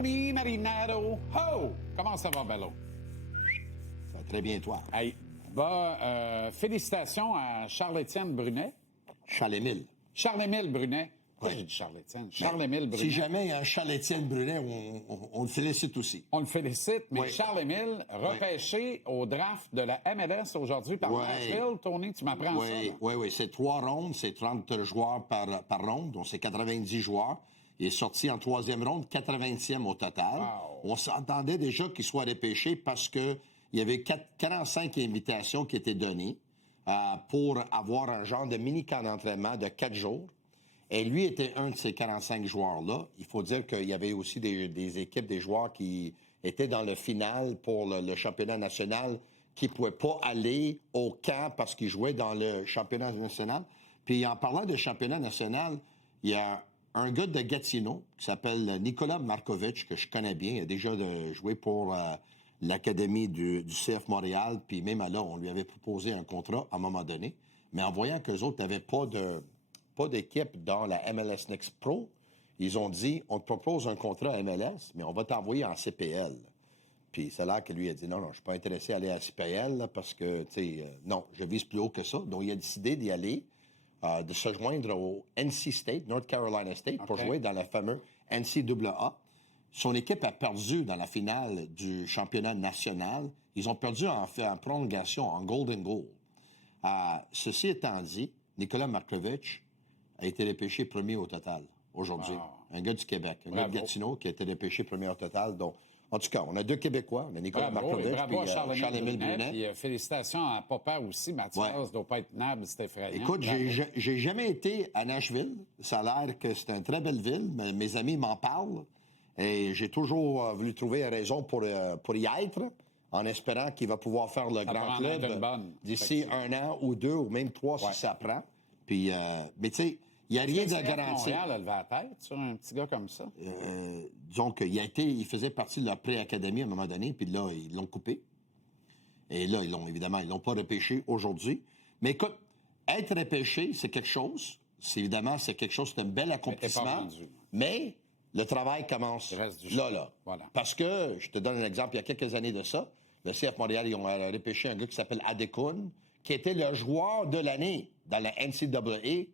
Tony Marinaro. Ho! Comment ça va, Bello? Ça va très bien, toi. Hey, félicitations à Charles-Étienne Brunet. Charles-Émile. Charles-Émile Brunet. Pourquoi Ouais. j'ai dit Charles-Étienne? Charles-Émile Brunet. Si jamais il y a un Charles-Étienne Brunet, on le félicite aussi. On le félicite, mais Ouais. Charles-Émile, repêché au draft de la MLS aujourd'hui par Ouais. Nashville. Tony, tu m'apprends ça? là? Oui. C'est 3 rondes, c'est 30 joueurs par ronde, donc c'est 90 joueurs. Il est sorti en 3e ronde, 80e au total. Wow. On s'entendait déjà qu'il soit repêché parce que il y avait 45 invitations qui étaient données pour avoir un genre de mini-camp d'entraînement de 4 jours. Et lui était un de ces 45 joueurs-là. Il faut dire qu'il y avait aussi des équipes, des joueurs qui étaient dans le final pour le championnat national qui ne pouvaient pas aller au camp parce qu'ils jouaient dans le championnat national. Puis en parlant de championnat national, il y a un gars de Gatineau qui s'appelle Nicolas Markovic, que je connais bien. Il a déjà joué pour l'académie du CF Montréal. Puis même là, on lui avait proposé un contrat à un moment donné. Mais en voyant qu'eux autres n'avaient pas d'équipe dans la MLS Next Pro, ils ont dit, on te propose un contrat à MLS, mais on va t'envoyer en CPL. Puis c'est là que lui a dit, non, je suis pas intéressé à aller à CPL là, parce que, non, je vise plus haut que ça. Donc, il a décidé d'y aller, de se joindre au NC State, North Carolina State, pour jouer dans la fameuse NCAA. Son équipe a perdu dans la finale du championnat national. Ils ont perdu en prolongation, en golden goal. Ceci étant dit, Nicolas Markovic a été repêché premier au total aujourd'hui. Wow. Un gars du Québec, un gars de Gatineau qui a été repêché premier au total. Donc, en tout cas, on a 2 Québécois. On a Nicolas Markovic et Charles-Émile Brunet. Puis félicitations à Papa aussi, Mathias. Ouais. Doit pas être nable, c'est effrayant. Écoute, j'ai jamais été à Nashville. Ça a l'air que c'est une très belle ville. Mais mes amis m'en parlent. Et j'ai toujours voulu trouver une raison pour y être, en espérant qu'il va pouvoir faire le grand club d'ici 1 an ou 2 ou même 3 si ça prend. Puis, mais tu sais, il n'y a rien de garanti. Montréal a levé la tête sur un petit gars comme ça. Disons il faisait partie de leur pré-académie à un moment donné, puis là, ils l'ont coupé. Et là, ils l'ont pas repêché aujourd'hui. Mais écoute, être repêché, c'est quelque chose. C'est quelque chose, c'est un bel accomplissement. Mais le travail commence là. Voilà. Parce que, je te donne un exemple, il y a quelques années de ça, le CF Montréal, ils ont repêché un gars qui s'appelle Adekun, qui était le joueur de l'année dans la NCAA.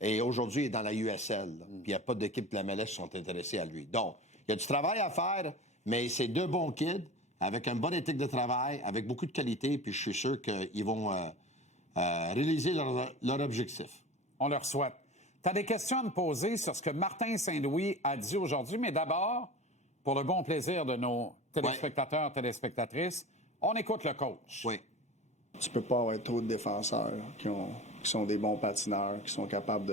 Et aujourd'hui, il est dans la USL. Puis il n'y a pas d'équipe de la MLS qui sont intéressées à lui. Donc, il y a du travail à faire, mais c'est 2 bons kids, avec une bonne éthique de travail, avec beaucoup de qualité, puis je suis sûr qu'ils vont réaliser leur objectif. On leur souhaite. Tu as des questions à me poser sur ce que Martin Saint-Louis a dit aujourd'hui, mais d'abord, pour le bon plaisir de nos téléspectateurs, téléspectatrices, on écoute le coach. Oui. Tu peux pas avoir trop de défenseurs qui sont des bons patineurs, qui sont capables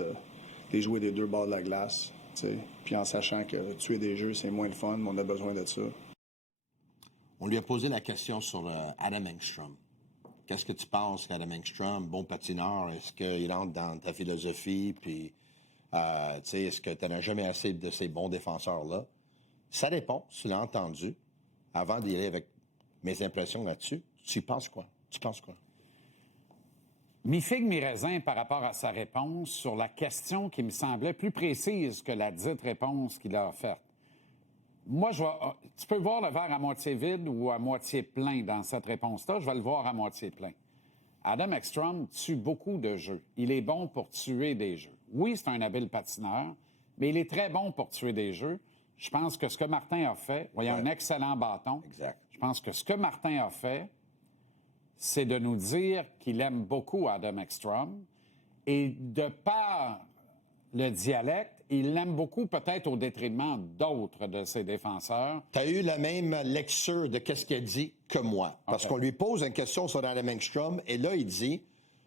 de jouer des 2 bords de la glace. T'sais. Puis en sachant que tuer des jeux, c'est moins le fun, mais on a besoin de ça. On lui a posé la question sur Adam Engstrom. Qu'est-ce que tu penses qu'Adam Engstrom, bon patineur, est-ce qu'il rentre dans ta philosophie? Puis, est-ce que tu n'en as jamais assez de ces bons défenseurs-là? Sa réponse, tu l'as entendu, avant d'y aller avec mes impressions là-dessus. Tu penses quoi? Mi-figue, mi-raisin par rapport à sa réponse sur la question qui me semblait plus précise que la dite réponse qu'il a offerte. Moi, tu peux voir le verre à moitié vide ou à moitié plein dans cette réponse-là. Je vais le voir à moitié plein. Adam Engstrom tue beaucoup de jeux. Il est bon pour tuer des jeux. Oui, c'est un habile patineur, mais il est très bon pour tuer des jeux. Je pense que ce que Martin a fait, il a un excellent bâton. Exact. Je pense que ce que Martin a fait, c'est de nous dire qu'il aime beaucoup Adam Engstrom. Et de par le dialecte, il l'aime beaucoup peut-être au détriment d'autres de ses défenseurs. Tu as eu la même lecture de qu'est-ce qu'il a dit que moi. Parce qu'on lui pose une question sur Adam Engstrom et là, il dit,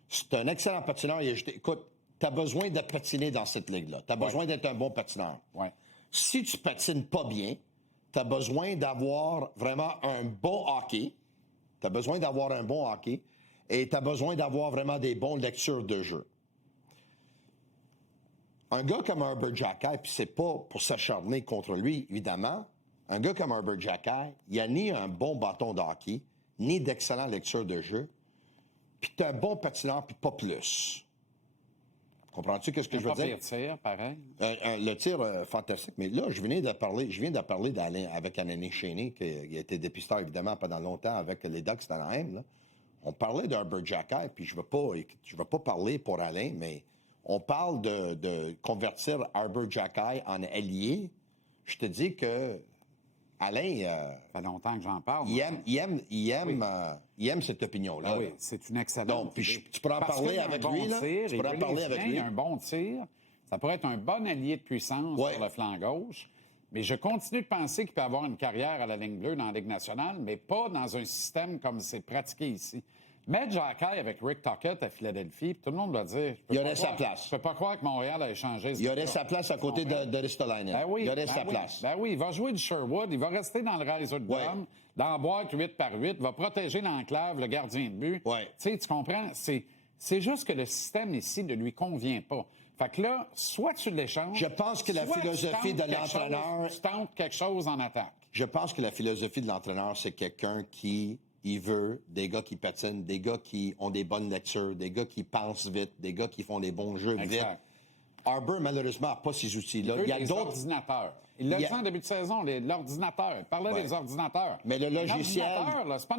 c'est un excellent patineur. Il a dit, écoute, tu as besoin de patiner dans cette ligue-là. Tu as besoin d'être un bon patineur. Ouais. Si tu patines pas bien, tu as besoin d'avoir vraiment un bon hockey. Tu as besoin d'avoir un bon hockey et tu as besoin d'avoir vraiment des bonnes lectures de jeu. Un gars comme Herbert Jacquet, puis c'est pas pour s'acharner contre lui, évidemment, un gars comme Herbert Jacquet, il n'y a ni un bon bâton de hockey, ni d'excellente lecture de jeu, puis tu es un bon patineur, puis pas plus. Tu Comprends-tu ce que je veux Pas dire? pire tir, pareil. Le tir, fantastique. Mais là, je viens de parler d'Alain, avec Alain Cheney, qui a été dépisteur, évidemment, pendant longtemps avec les Ducks d'Anaheim. Là. On parlait d'Arbor Xhekaj, puis je ne veux pas parler pour Alain, mais on parle de convertir Arbor Xhekaj en allié. Je te dis que Alain, Ça fait longtemps que j'en parle. il aime cette opinion-là. Ah oui, là. c'est une excellente Donc, puis idée. tu pourras en Parce parler qu'il y a un avec bon lui, là. tir, Tu pourras en il parler brise avec bien, lui. Il y a un bon tir. Ça pourrait être un bon allié de puissance Ouais. sur le flanc gauche. Mais je continue de penser qu'il peut avoir une carrière à la ligne bleue dans la Ligue nationale, mais pas dans un système comme c'est pratiqué ici. Mettre Xhekaj avec Rick Tocchet à Philadelphie, puis tout le monde doit dire... Il aurait sa place. Je peux pas croire que Montréal a échangé ce Il aurait gars. sa place à côté de Ristolainen. Ben oui, il aurait ben sa oui, place. Ben oui, il va jouer du Sherwood, il va rester dans le réseau de Ouais. Dom, dans la boîte 8 par 8, il va protéger l'enclave, le gardien de but. Ouais. Tu sais, tu comprends? C'est juste que le système ici ne lui convient pas. Fait que là, soit tu l'échanges... Je pense que la soit tu philosophie tentes de quelque l'entraîneur- chose- Tu tentes quelque chose en attaque. Je pense que la philosophie de l'entraîneur, c'est quelqu'un qui il veut des gars qui patinent, des gars qui ont des bonnes lectures, des gars qui pensent vite, des gars qui font des bons jeux vite. Exact. Arbor, malheureusement, n'a pas ces outils-là. Il Il y a des d'autres. ordinateurs. Il l'a Il y dit a- en début de saison, l'ordinateur. Il parlait Ouais. des ordinateurs. Mais le logiciel- L'ordinateur, là, c'est pas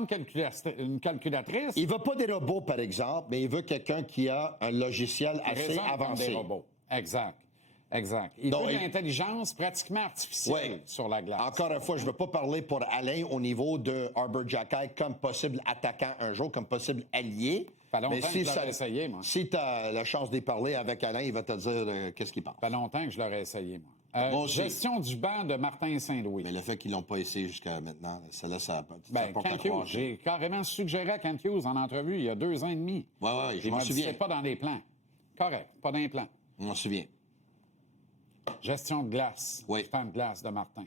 une calculatrice. Il veut pas des robots, par exemple, mais il veut quelqu'un qui a un logiciel Il assez raisonne comme avancé. des robots. Exact. Exact. Il Donc, veut de il- l'intelligence pratiquement artificielle Ouais. sur la glace. Encore une fois, je ne veux pas parler pour Alain au niveau de Arbor Xhekaj comme possible attaquant un jour, comme possible allié. Ça fait longtemps que je l'aurais essayé, moi. Si tu as la chance d'y parler avec Alain, il va te dire qu'est-ce qu'il pense. Ça fait longtemps que je l'aurais essayé, moi. Moi aussi. Gestion du banc de Martin Saint-Louis. Mais le fait qu'ils l'ont pas essayé jusqu'à maintenant, celle-là, ça Ben, porte à Kent croire. Hughes, j'ai carrément suggéré à Kent Hughes en entrevue il y a 2 ans et demi. Ouais, je Il m'en m'a dit, souviens. c'est pas dans les plans. Correct, pas dans les plans. Je m'en souviens. Gestion de glace. Oui. Du temps de glace de Martin.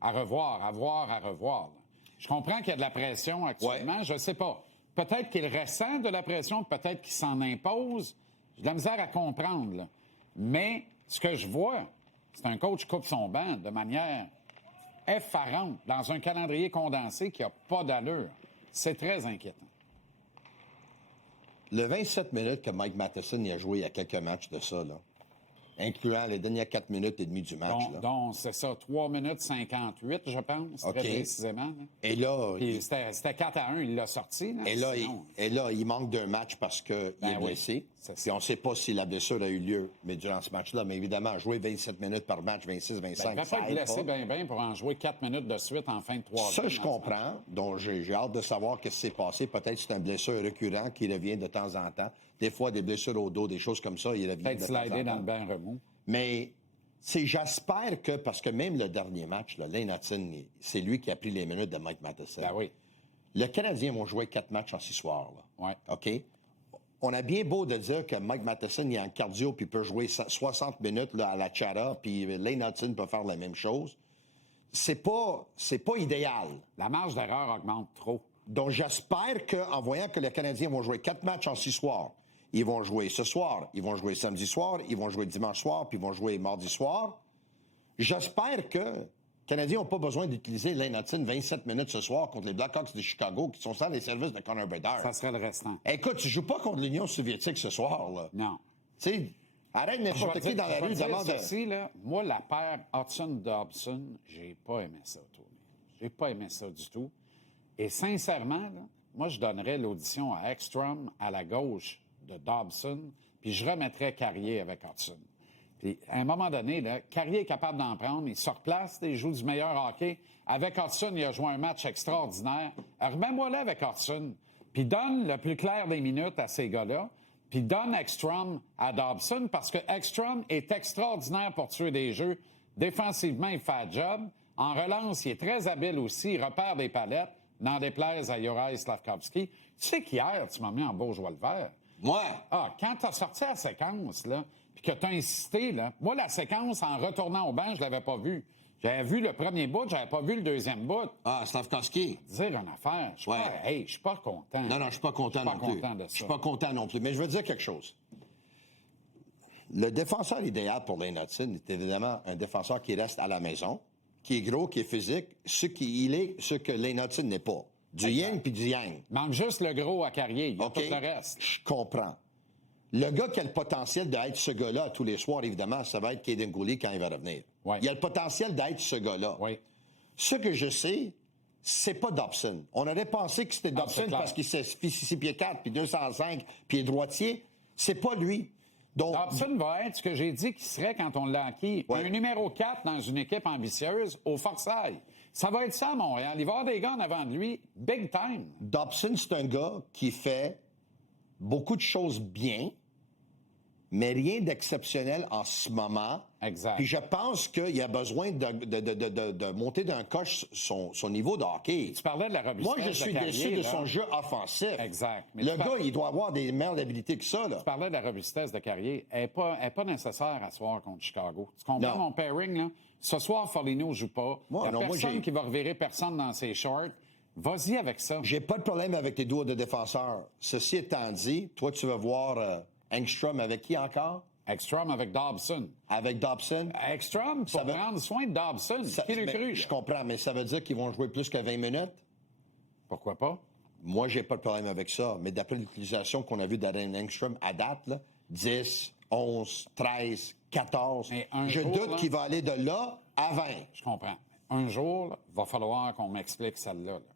À revoir, à voir, à revoir. là. Je comprends qu'il y a de la pression actuellement. Ouais. Je sais pas. Peut-être qu'il ressent de la pression, peut-être qu'il s'en impose. J'ai de la misère à comprendre. Là. Mais ce que je vois, c'est un coach qui coupe son banc de manière effarante dans un calendrier condensé qui n'a pas d'allure. C'est très inquiétant. Le 27 minutes que Mike Matheson y a joué il y a quelques matchs de ça, là, incluant les dernières 4 minutes et demie du match. là. Donc, c'est ça, 3 minutes 58, je pense, OK. très précisément. là. Et là, Puis c'était 4-1, il l'a sorti. Là. et là, il manque d'un match parce qu'il est Ben oui, blessé. c'est ça. Puis on ne sait pas si la blessure a eu lieu mais durant ce match-là. Mais évidemment, jouer 27 minutes par match, 26, 25, Ben, il ça va pas aide être blessé pas. bien pour en jouer 4 minutes de suite en fin de 3 Ça, je comprends. Donc, j'ai hâte de savoir ce qui s'est passé. Peut-être que c'est un blessure récurrent qui revient de temps en temps. Des fois, des blessures au dos, des choses comme ça, il revient Peut-être de temps en slider dans temps. le bain remous. Mais j'espère que, parce que même le dernier match, là, Lane Hudson, c'est lui qui a pris les minutes de Mike Matheson. Ben oui. Le Canadien vont jouer 4 matchs en 6 soirs. Là. Ouais. OK? On a bien beau de dire que Mike Matheson, il est en cardio puis peut jouer 60 minutes là, à la Chara, puis Lane Hudson peut faire la même chose. C'est pas idéal. La marge d'erreur augmente trop. Donc, j'espère qu'en voyant que les Canadiens vont jouer 4 matchs en 6 soirs, ils vont jouer ce soir, ils vont jouer samedi soir, ils vont jouer dimanche soir, puis ils vont jouer mardi soir. J'espère que les Canadiens n'ont pas besoin d'utiliser Lane Hudson 27 minutes ce soir contre les Blackhawks de Chicago, qui sont sans les services de Connor Bedard. Ça serait le restant. Écoute, tu joues pas contre l'Union soviétique ce soir, là. Non. Tu sais, arrête Je vais n'importe qui dire- dans la je vais rue, dire demande... ceci, là, moi, la paire Hudson-Dobson, j'ai pas aimé ça, toi. J'ai pas aimé ça du tout. Et sincèrement, là, moi, je donnerais l'audition à Ekstrom à la gauche de Dobson, puis je remettrais Carrier avec Hudson. Puis, à un moment donné, là, Carrier est capable d'en prendre, il se replace, il joue du meilleur hockey. Avec Hudson, il a joué un match extraordinaire. Remets-moi là avec Hudson, puis donne le plus clair des minutes à ces gars-là, puis donne Ekstrom à Dobson, parce que Ekstrom est extraordinaire pour tuer des jeux. Défensivement, il fait le job. En relance, il est très habile aussi, il repère des palettes, n'en déplaise à Juraj Slavkovski. Tu sais qu'hier, tu m'as mis en beau joie le vert. Ouais. Ah, quand tu as sorti la séquence, là, puis que tu as insisté, là, moi, la séquence, en retournant au banc, je l'avais pas vue. J'avais vu le premier bout, j'avais pas vu le deuxième bout. Ah, Slavkovski. Dire une affaire, je suis Ouais. pas, hey, je suis pas content. Non, je suis pas content non plus. content de ça. Je suis pas content non plus. Mais je veux dire quelque chose. Le défenseur idéal pour Lane Hudson est évidemment un défenseur qui reste à la maison, qui est gros, qui est physique, ce que Lane Hudson n'est pas. Du yin puis du yang. Il manque juste le gros à Carrier, il y a OK? tout le reste. Je comprends. Le gars qui a le potentiel d'être ce gars-là tous les soirs, évidemment, ça va être Caden Goulet quand il va revenir. Ouais. Il a le potentiel d'être ce gars-là. Oui. Ce que je sais, c'est pas Dobson. On aurait pensé que c'était Dobson c'est parce qu'il s'est 6 pieds 4 puis 205 puis il est droitier. C'est pas lui. Donc, Dobson va être ce que j'ai dit qu'il serait quand on l'a acquis. Ouais. Un numéro 4 dans une équipe ambitieuse au Forsyth. Ça va être ça à Montréal. Il va y avoir des gars en avant de lui, big time. Dobson, c'est un gars qui fait beaucoup de choses bien, mais rien d'exceptionnel en ce moment. Exact. Puis je pense qu'il a besoin de monter d'un coche son niveau de hockey. Tu parlais de la robustesse. Moi, je suis déçu de son jeu offensif. Exact. Mais Le gars, il doit avoir des meilleures habilités que ça, là. Tu parlais de la robustesse de Carrier. Elle n'est pas nécessaire à soir contre Chicago. Tu comprends Non. mon pairing, là? Ce soir, Foligno ne joue pas. Moi, Il n'y a non, moi, personne j'ai- qui va revirer personne dans ses shorts. Vas-y avec ça. J'ai pas de problème avec tes duos de défenseurs. Ceci étant dit, toi, tu vas voir Engstrom avec qui encore? Ekstrom avec Dobson. Avec Dobson? Ekstrom, pour Ça veut- prendre soin de Dobson. Qui l'eût Mais cru? je comprends, mais ça veut dire qu'ils vont jouer plus que 20 minutes? Pourquoi pas? Moi, j'ai pas de problème avec ça. Mais d'après l'utilisation qu'on a vue d'Aaron Engstrom à date, là, 10, 11, 13, 14, Mais un je jour, doute là- qu'il va aller de là à 20. Je comprends. Un jour, il va falloir qu'on m'explique celle-là. Tu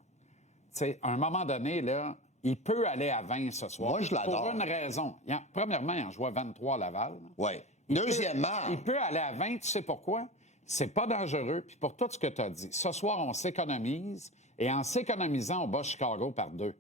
sais, à un moment donné, là, il peut aller à 20 ce soir. Moi, je l'adore. Pour une raison. Premièrement, il en jouait 23 à Laval. Oui. Il Deuxièmement, il peut aller à 20, tu sais pourquoi? C'est pas dangereux. Puis pour tout ce que tu as dit, ce soir, on s'économise. Et en s'économisant, on bat Chicago par 2.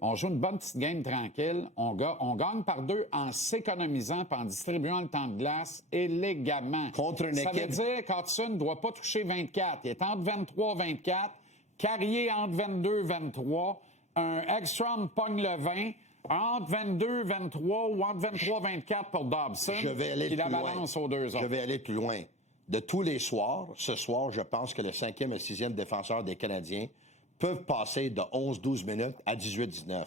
On joue une bonne petite game tranquille. On gagne par 2 en s'économisant et en distribuant le temps de glace élégamment. Contre une Ça équipe- veut dire qu'Hudson ne doit pas toucher 24. Il est entre 23 et 24. Carrier entre 22 et 23. Un Ekstrom pogne le 20. Entre 22 et 23 ou entre 23 et 24 pour Dobson. je vais aller Puis plus la loin. balance aux deux autres. Je vais aller plus loin. De tous les soirs, ce soir, je pense que le 5e et 6e défenseur des Canadiens peuvent passer de 11-12 minutes à 18-19.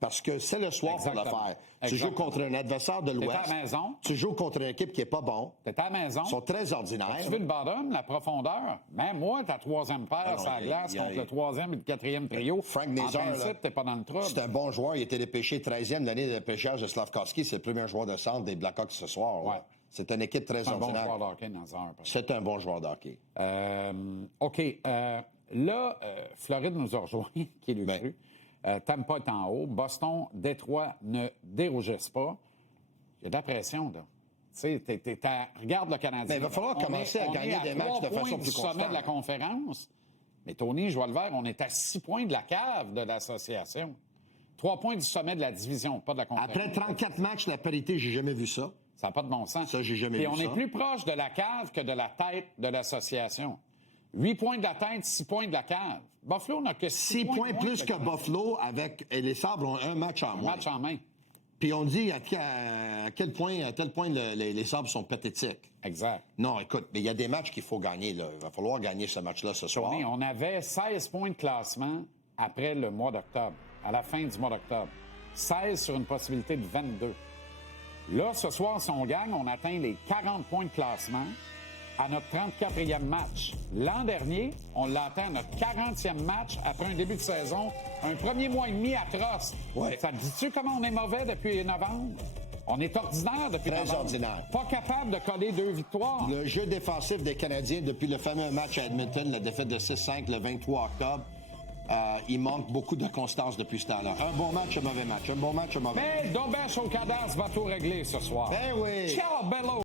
Parce que c'est le soir pour le Exactement. faire. Tu joues Exactement. contre un adversaire de l'Ouest. à la maison. Tu joues contre une équipe qui est pas bon. T'es à la maison. Ils sont très ordinaires. Tu veux le bottom, la profondeur? Même moi, ta troisième paire Ah non, sur la il- glace il- contre il- le troisième et le quatrième trio. Frank en Nazar, là, principe, t'es pas dans le trouble. C'est un bon joueur. Il a été dépêché 13e de l'année de pêchage de Slavkovski. C'est le premier joueur de centre des Blackhawks ce soir. là. Ouais. C'est une équipe très C'est un bon ordinaire. joueur de hockey dans un. C'est un bon joueur de hockey. OK. Là, Floride nous a rejoint, qui l'eût Ben. cru. Tampa est en haut. Boston, Détroit ne dérougissent pas. Il y a de la pression, là. Tu sais, regarde le Canadien. Mais il va falloir commencer à gagner des matchs de 3 façon points plus du sommet constante. de la conférence. Mais Tony, je vois le vert, on est à 6 points de la cave de l'association. 3 points du sommet de la division, pas de la conférence. Après 34 matchs, la parité, j'ai jamais vu ça. Ça n'a pas de bon sens. Ça, j'ai jamais Et vu on ça. est plus proche de la cave que de la tête de l'association. 8 points de la tête, 6 points de la cave. Buffalo n'a que 6 6 points de moins plus que Canadien. Buffalo avec et les Sabres ont un match en Un moins. match en main. Puis on dit à tel point les Sabres sont pathétiques. Exact. Non, écoute, mais il y a des matchs qu'il faut gagner. Là. Il va falloir gagner ce match-là ce soir. Tony, on avait 16 points de classement après le mois d'octobre, à la fin du mois d'octobre. 16 sur une possibilité de 22. Là, ce soir, si on gagne, on atteint les 40 points de classement à notre 34e match. L'an dernier, on l'a atteint à notre 40e match après un début de saison, un premier mois et demi atroce. Ouais. Ça te dit-tu comment on est mauvais depuis novembre? On est ordinaire depuis Très novembre. ordinaire. Pas capable de coller 2 victoires. Le jeu défensif des Canadiens depuis le fameux match à Edmonton, la défaite de 6-5 le 23 octobre, il manque beaucoup de constance depuis ce temps-là. Un bon match, un mauvais match. Un bon match, un mauvais match. Mais Dobesh au cadastre va tout régler ce soir. Ben oui! Ciao, Bello!